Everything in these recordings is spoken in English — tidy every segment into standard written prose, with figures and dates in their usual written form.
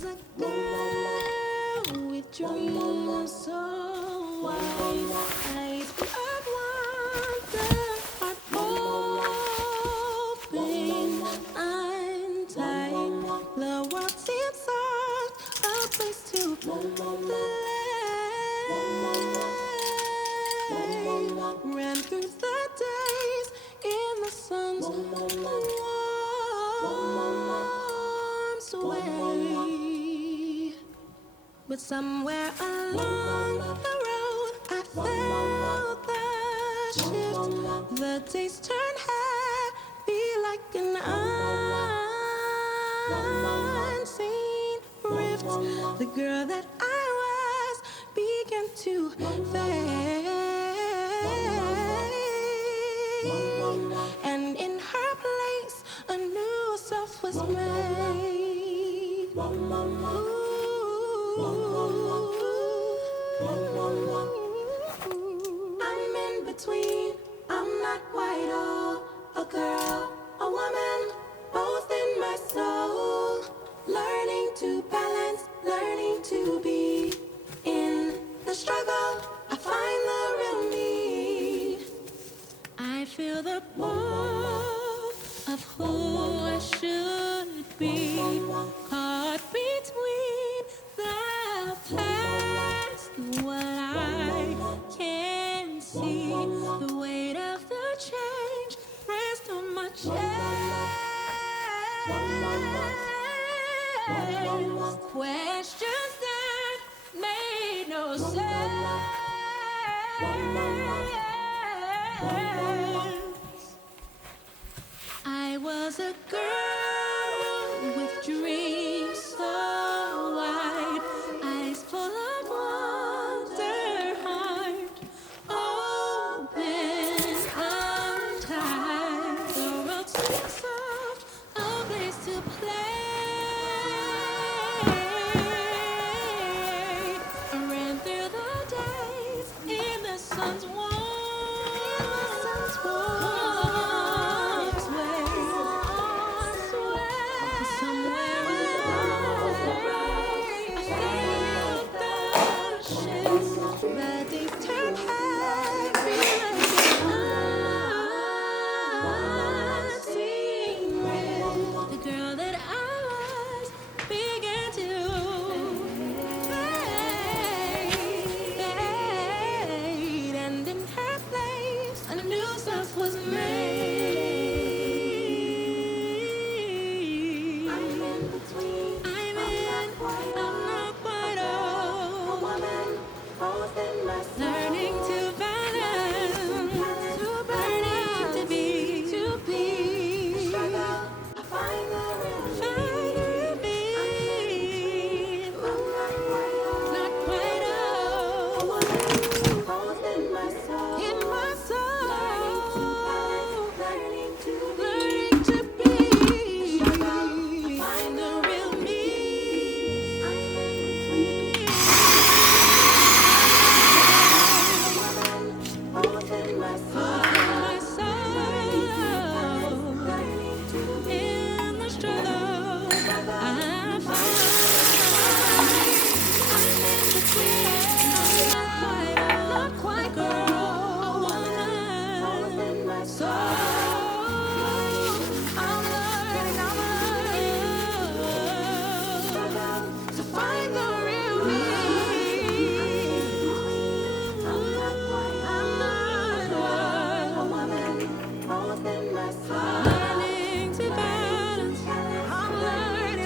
was a girl with dreams so wide, eyes full of wonder, heart open, untied. The world seems soft, a place to play. Ran through the days in the sun's warm sway. But somewhere along the road, I felt the shift. The days turned heavy like an unseen rift. The girl that I was began to fade. And in her place, a new self was made. I'm in between, I'm not quite all. A girl, a woman, both in my soul. Learning to balance, learning to be. In the struggle, I find the real me. I feel the pull of who I should be, caught between the past and what I can see. The weight of the change rests on my chest. Questions that made no sense. I was a girl with dreams so wide, eyes full of wonder, heart open, untied. The world seems soft, a place to play. I ran through the days in the sun's warm sway. Somewhere along the road, I felt the shift. The days turned heavy like an unseen rift. The girl that I was began to fade, and in her place, a new self was made. I'm in between, I'm not quite old. A woman, both in myself. Learning to balance, learning to be. Struggle, I find the real me. I'm not quite old. A woman, both in myself. Learning to be. Struggle, I find the real me. I'm in between. Both in myself. In the struggle, I find I'm in between. I'm not quite girl, a woman, in my soul. I'm learning to find the real me. I'm not a woman, both in my soul. Learning to balance, I'm learning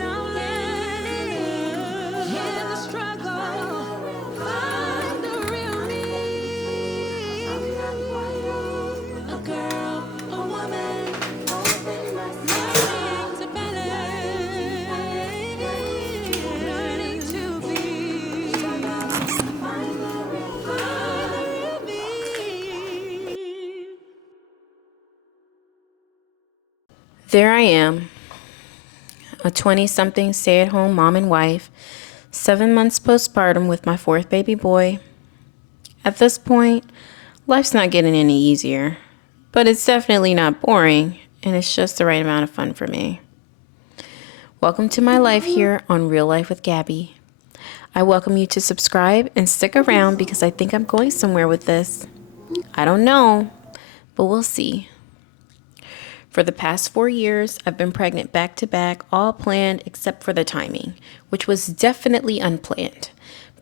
in the struggle, find the real me. I'm not quite old, a girl, a woman, both in my soul. Learning to balance, learning to be. Find the real me. There I am, a 20-something stay-at-home mom and wife, 7 months postpartum with my 4th baby boy. At this point, life's not getting any easier, but it's definitely not boring, and it's just the right amount of fun for me. Welcome to my life here on Real Life with Gabby. I welcome you to subscribe and stick around because I think I'm going somewhere with this. I don't know, but we'll see. For the past 4 years, I've been pregnant back to back, all planned except for the timing, which was definitely unplanned.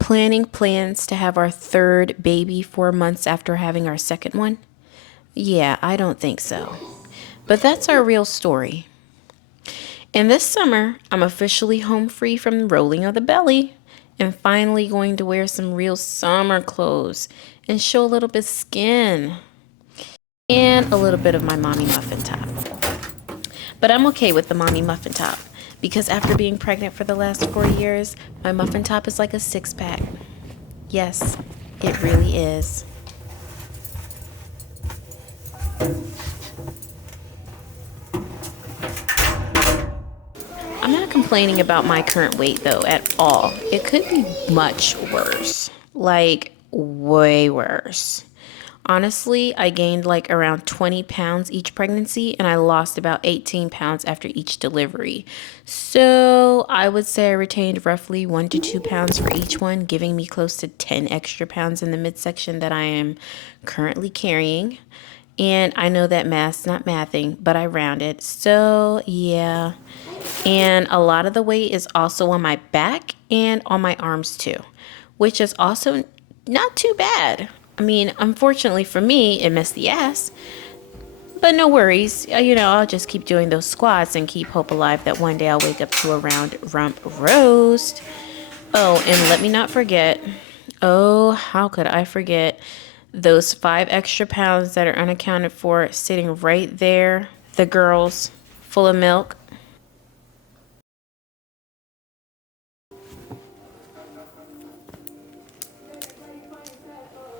Planning plans to have our third baby 4 months after having our second one? Yeah, I don't think so. But that's our real story. And this summer, I'm officially home free from the rolling of the belly and finally going to wear some real summer clothes and show a little bit of skin and a little bit of my mommy muffin top. But I'm okay with the mommy muffin top because after being pregnant for the last 4 years, my muffin top is like a six-pack. Yes, it really is. I'm not complaining about my current weight though at all. It could be much worse. Like, way worse. Honestly, I gained like around 20 pounds each pregnancy and I lost about 18 pounds after each delivery. So I would say I retained roughly 1 to 2 pounds for each one, giving me close to 10 extra pounds in the midsection that I am currently carrying. And I know that math's not mathing, but I rounded. So yeah. And a lot of the weight is also on my back and on my arms too, which is also not too bad. I mean, unfortunately for me, it missed the ass, but no worries. I'll just keep doing those squats and keep hope alive that one day I'll wake up to a round rump roast. Oh, and let me not forget. Oh, how could I forget those 5 extra pounds that are unaccounted for sitting right there? The girls full of milk.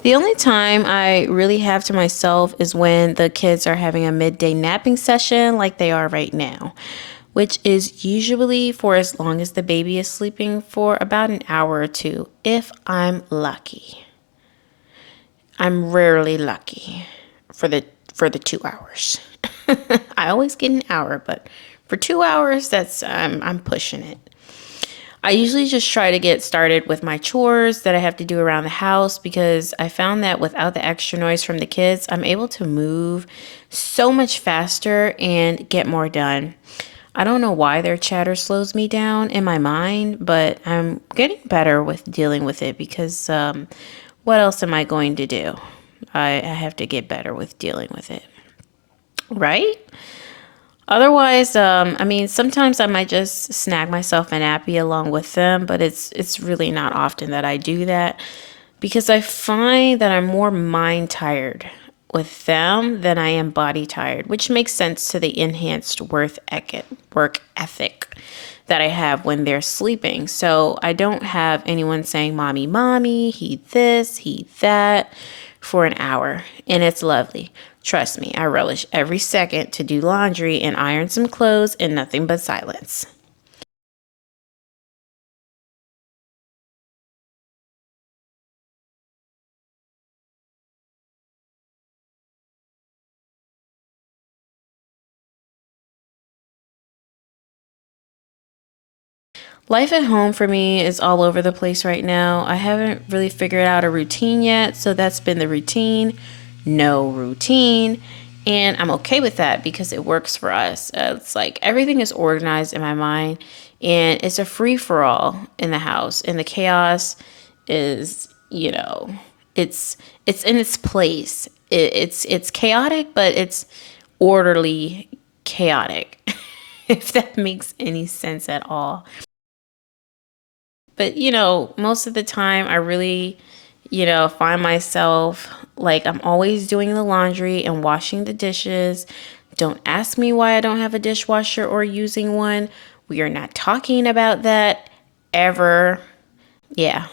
The only time I really have to myself is when the kids are having a midday napping session like they are right now, which is usually for as long as the baby is sleeping for about an hour or two, if I'm lucky. I'm rarely lucky for the 2 hours. I always get an hour, but for 2 hours, that's I'm pushing it. I usually just try to get started with my chores that I have to do around the house because I found that without the extra noise from the kids, I'm able to move so much faster and get more done. I don't know why their chatter slows me down in my mind, but I'm getting better with dealing with it because what else am I going to do? I have to get better with dealing with it, right? Otherwise, I mean, sometimes I might just snag myself an appy along with them, but it's really not often that I do that because I find that I'm more mind tired with them than I am body tired, which makes sense to the enhanced work ethic that I have when they're sleeping. So I don't have anyone saying, "Mommy, mommy, he this, he that," for an hour, and it's lovely. Trust me, I relish every second to do laundry and iron some clothes and nothing but silence. Life at home for me is all over the place right now. I haven't really figured out a routine yet, so that's been the routine. No routine. And I'm okay with that because it works for us. It's like everything is organized in my mind and it's a free for all in the house. And the chaos is, it's in its place. It's chaotic, but it's orderly chaotic. If that makes any sense at all. But, most of the time I really, find myself like I'm always doing the laundry and washing the dishes. Don't ask me why I don't have a dishwasher or using one. We are not talking about that ever. Yeah.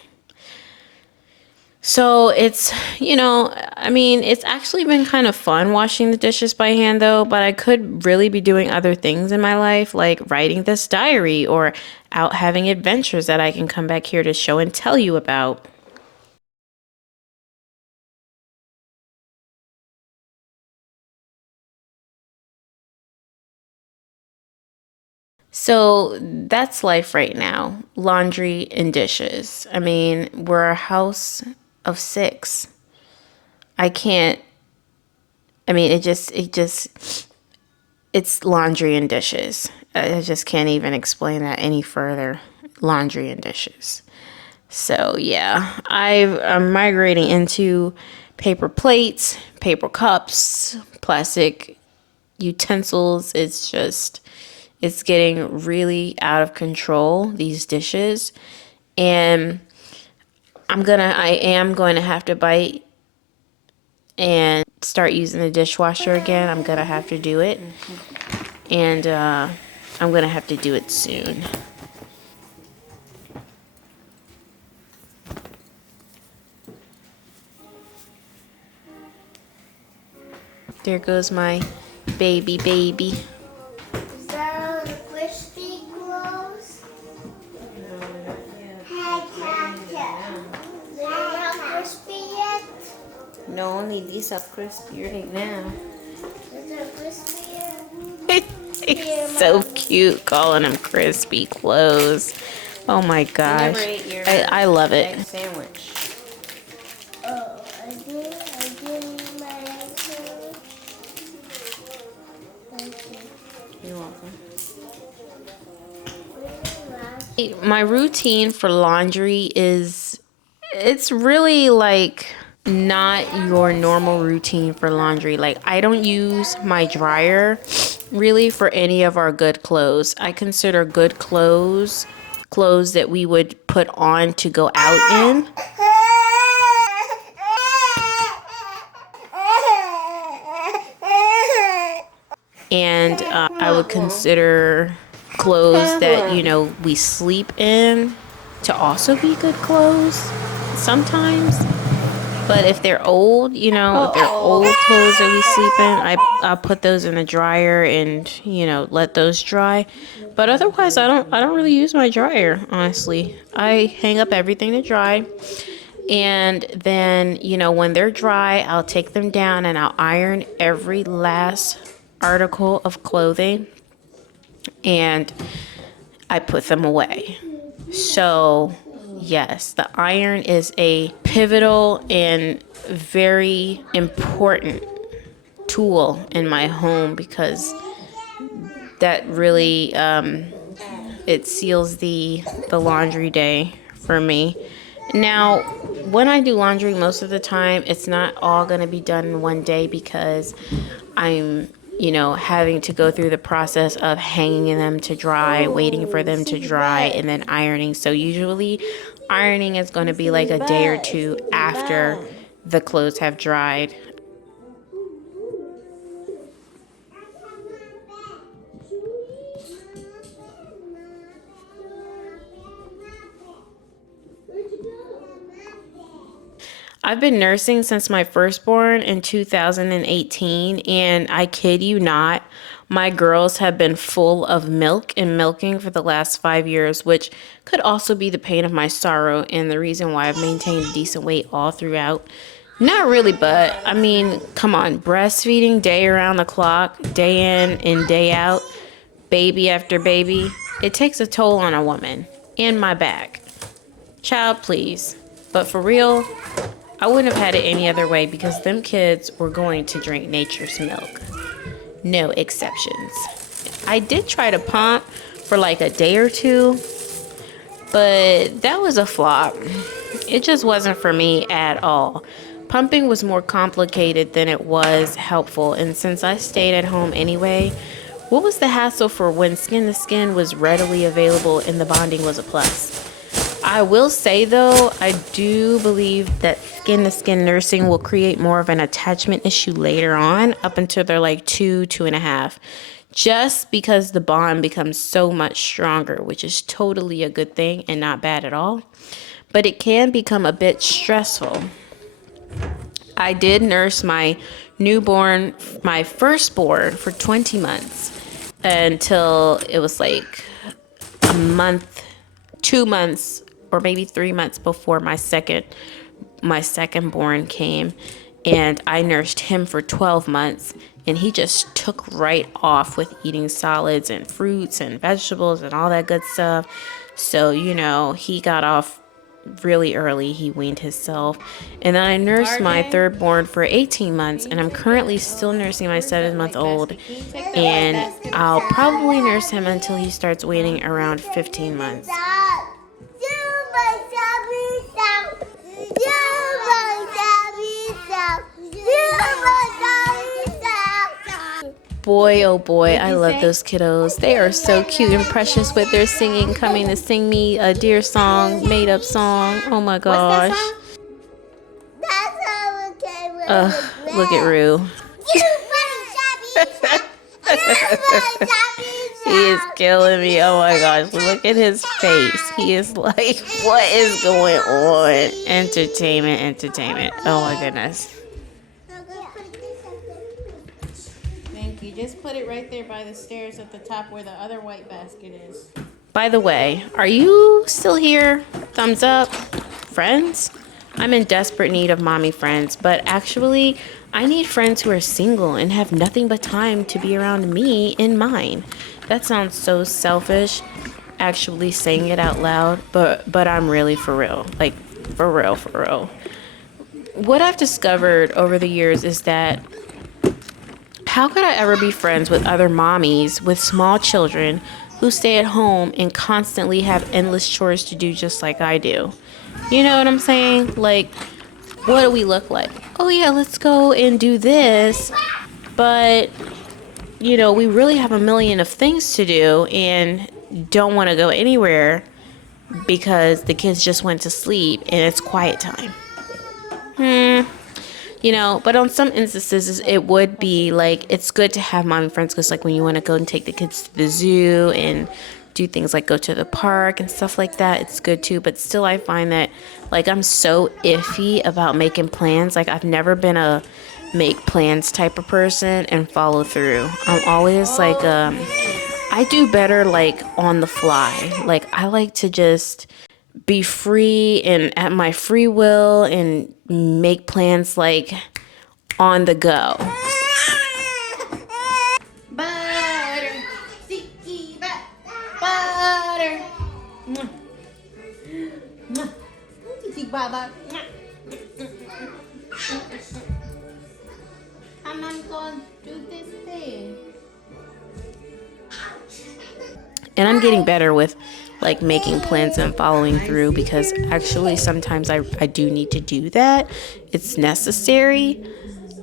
So I mean, it's actually been kind of fun washing the dishes by hand though, but I could really be doing other things in my life, like writing this diary or out having adventures that I can come back here to show and tell you about. So that's life right now. Laundry and dishes. I mean, we're a house of 6. I can't, I mean, it's laundry and dishes. I just can't even explain that any further. Laundry and dishes. So yeah, I'm migrating into paper plates, paper cups, plastic utensils. It's getting really out of control, these dishes. And I am going to have to bite and start using the dishwasher again. I'm gonna have to do it. And I'm gonna have to do it soon. There goes my baby. Is that all the crispy clothes? They're not crispy yet? No, only these are crispy right now. Is it crispy yet? It's so cute calling them crispy clothes. Oh my gosh. I love it. Sandwich. Oh, I did eat my egg sandwich. Thank you. You're welcome. Where's your last? My routine for laundry it's really like not your normal routine for laundry. Like, I don't use my dryer really for any of our good clothes. I consider good clothes that we would put on to go out in. And I would consider clothes that, we sleep in to also be good clothes sometimes. But if they're old, if they're old clothes that we sleep in, I'll put those in the dryer and, let those dry. But otherwise, I don't really use my dryer, honestly. I hang up everything to dry. And then, when they're dry, I'll take them down and I'll iron every last article of clothing and I put them away. So, yes, the iron is a pivotal and very important tool in my home because that really it seals the laundry day for me. Now, when I do laundry, most of the time, it's not all going to be done in one day because I'm, having to go through the process of hanging them to dry, waiting for them to dry, and then ironing. So usually, ironing is going to be like a day or two after the clothes have dried. I've been nursing since my firstborn in 2018, and I kid you not, my girls have been full of milk and milking for the last 5 years, which could also be the pain of my sorrow and the reason why I've maintained a decent weight all throughout. Not really, but I mean, come on, breastfeeding day around the clock, day in and day out, baby after baby, it takes a toll on a woman and my back. Child, please. But for real, I wouldn't have had it any other way because them kids were going to drink nature's milk. No exceptions. I did try to pump for like a day or two, but that was a flop. It just wasn't for me at all. Pumping was more complicated than it was helpful, and since I stayed at home anyway, what was the hassle for when skin to skin was readily available and the bonding was a plus? I will say though, I do believe that skin to skin nursing will create more of an attachment issue later on, up until they're like 2.5, just because the bond becomes so much stronger, which is totally a good thing and not bad at all. But it can become a bit stressful. I did nurse my firstborn for 20 months until it was like a month, 2 months, or maybe 3 months before my second born came, and I nursed him for 12 months. and he just took right off with eating solids and fruits and vegetables and all that good stuff. So, you know, he got off really early. He weaned himself. And then I nursed my third born for 18 months, and I'm currently still nursing my 7-month-old. And I'll probably nurse him until he starts weaning around 15 months. Boy, oh boy, I love those kiddos. They are so cute and precious with their singing, coming to sing me a dear song, made up song. Oh my gosh. Ugh, look at Rue. He is killing me. Oh my gosh, look at his face. He is like, what is going on? Entertainment, entertainment. Oh my goodness. Thank you. Just put it right there by the stairs at the top where the other white basket is. By the way, are you still here? Thumbs up. Friends? I'm in desperate need of mommy friends, but actually, I need friends who are single and have nothing but time to be around me and mine. That sounds so selfish, actually saying it out loud, but I'm really for real. Like, for real, for real. What I've discovered over the years is that how could I ever be friends with other mommies with small children who stay at home and constantly have endless chores to do just like I do? You know what I'm saying? Like, what do we look like? Oh yeah, let's go and do this. But, you know, we really have a million of things to do and don't want to go anywhere because the kids just went to sleep and it's quiet time. You know, but on some instances, it would be like, it's good to have mommy friends because, like, when you want to go and take the kids to the zoo and do things like go to the park and stuff like that, it's good too. But still, I find that, like, I'm so iffy about making plans. Like, I've never been a make plans type of person and follow through. I'm always like, I do better, like, on the fly. Like, I like to just be free and at my free will and make plans like on the go. Butter, sticky butter. Baba. I'm not going to do this thing. And I'm getting better with like making plans and following through because actually sometimes I do need to do that. It's necessary,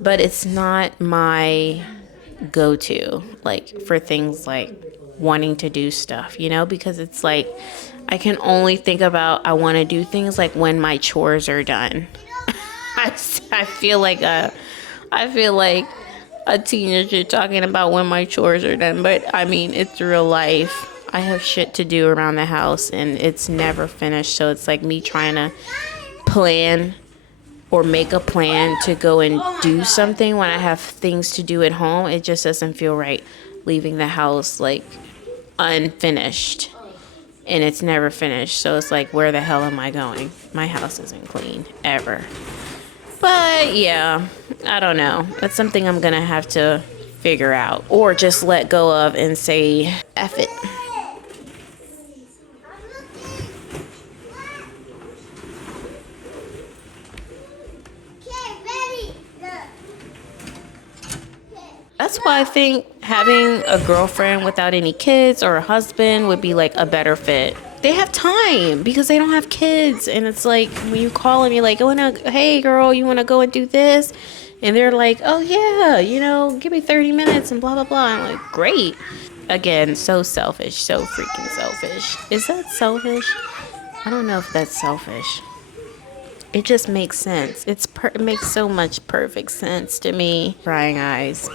but it's not my go-to like for things like wanting to do stuff, you know, because it's like I can only think about I want to do things like when my chores are done. I feel like a teenager talking about when my chores are done, but I mean, it's real life. I have shit to do around the house and it's never finished. So it's like me trying to plan or make a plan to go and do something when I have things to do at home. It just doesn't feel right leaving the house like unfinished and it's never finished. So it's like, where the hell am I going? My house isn't clean ever. But yeah, I don't know. That's something I'm gonna have to figure out or just let go of and say, F it. That's why I think having a girlfriend without any kids or a husband would be like a better fit. They have time because they don't have kids. And it's like when you call them, you're like, hey girl, you want to go and do this? And they're like, oh yeah, you know, give me 30 minutes and blah, blah, blah. I'm like, great. Again, so selfish, so freaking selfish. Is that selfish? I don't know if that's selfish. It just makes sense. It makes so much perfect sense to me. Crying eyes.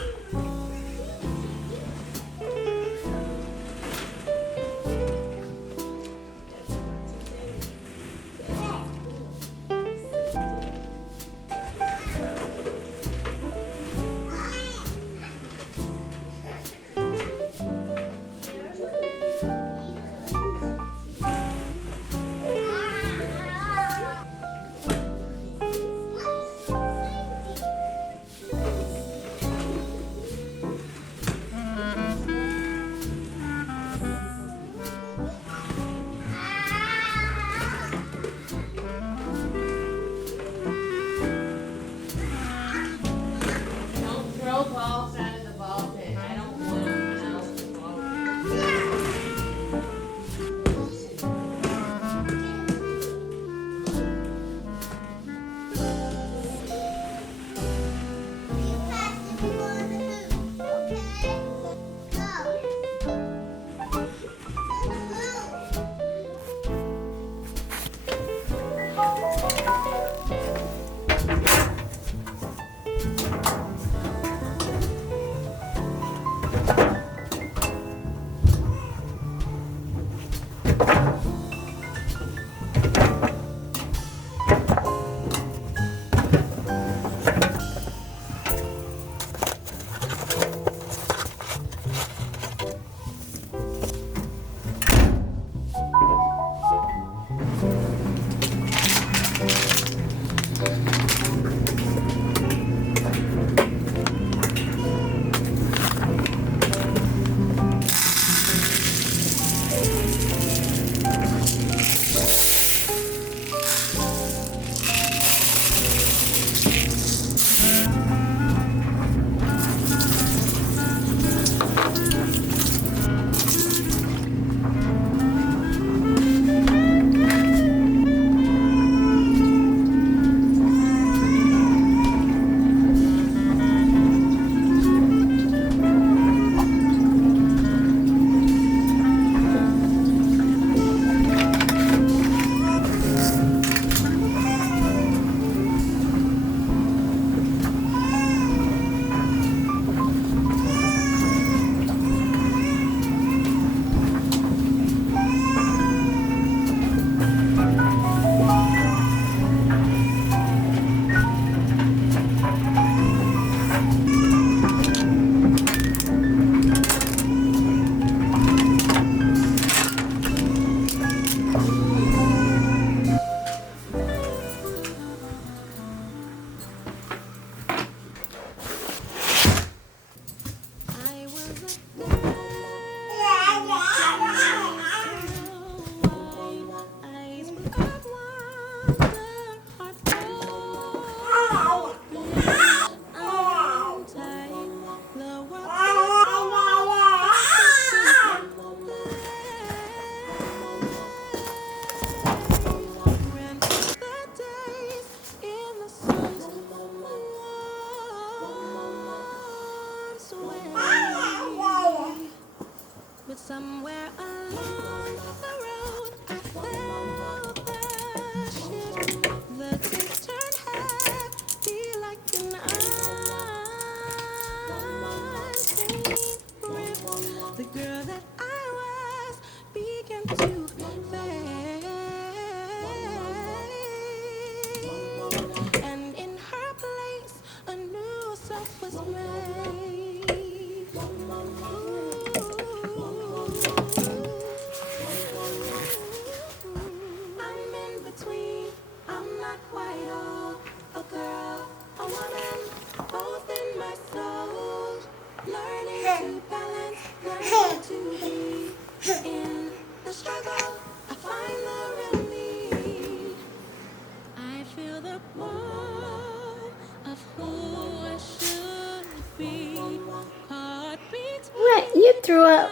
threw up.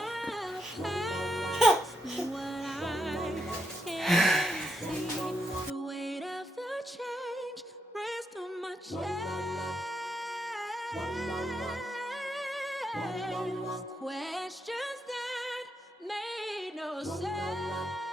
What I can't see, the weight of the change rests on my chest. Questions that made no sense.